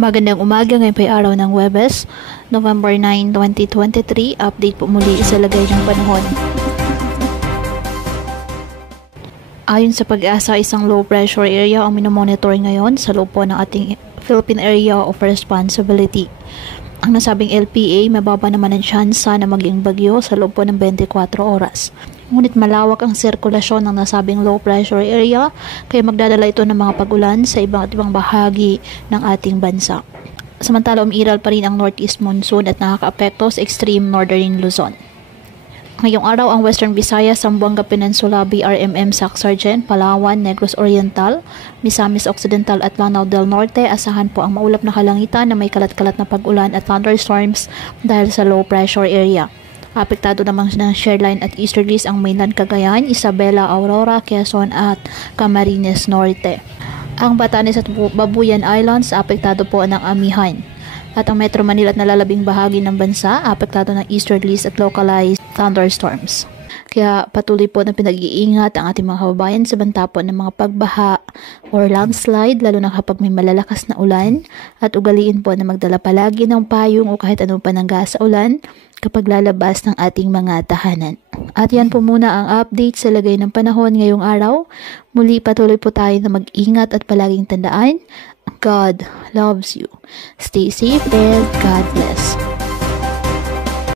Magandang umaga, ngayon po ay araw ng Huwebes, November 9, 2023. Update po muli sa lagay ng panahon. Ayon sa Pag-asa, isang low pressure area ang minomonitor ngayon sa loob po ng ating Philippine Area of Responsibility. Ang nasabing LPA, mababa naman ang tsansa na maging bagyo sa loob po ng 24 oras. Ngunit malawak ang sirkulasyon ng nasabing low pressure area, kaya magdadala ito ng mga pag-ulan sa iba't ibang bahagi ng ating bansa. Samantala, umiiral pa rin ang northeast monsoon at nakakaapekto sa extreme northern Luzon. Ngayong araw, ang Western Visayas, Zamboanga Peninsula, BRMM, Sac-Sargent, Palawan, Negros Oriental, Misamis Occidental at Lanao del Norte, asahan po ang maulap na kalangitan na may kalat-kalat na pag-ulan at thunderstorms dahil sa low pressure area. Apektado naman ng shoreline at easterlies ang mainland Cagayan, Isabela, Aurora, Quezon at Camarines Norte. Ang Batanes at Babuyan Islands, apektado po ng amihan. At ang Metro Manila at nalalabing bahagi ng bansa, apektado ng easterlies at localized thunderstorms. Kaya patuloy po na pinag-iingat ang ating mga kababayan sa banta po ng mga pagbaha or landslide, lalo na kapag may malalakas na ulan, at ugaliin po na magdala palagi ng payong o kahit anong panangga sa ulan kapag lalabas ng ating mga tahanan. At yan po muna ang update sa lagay ng panahon ngayong araw. Muli patuloy po tayo na mag-ingat at palaging tandaan, God loves you. Stay safe and God bless.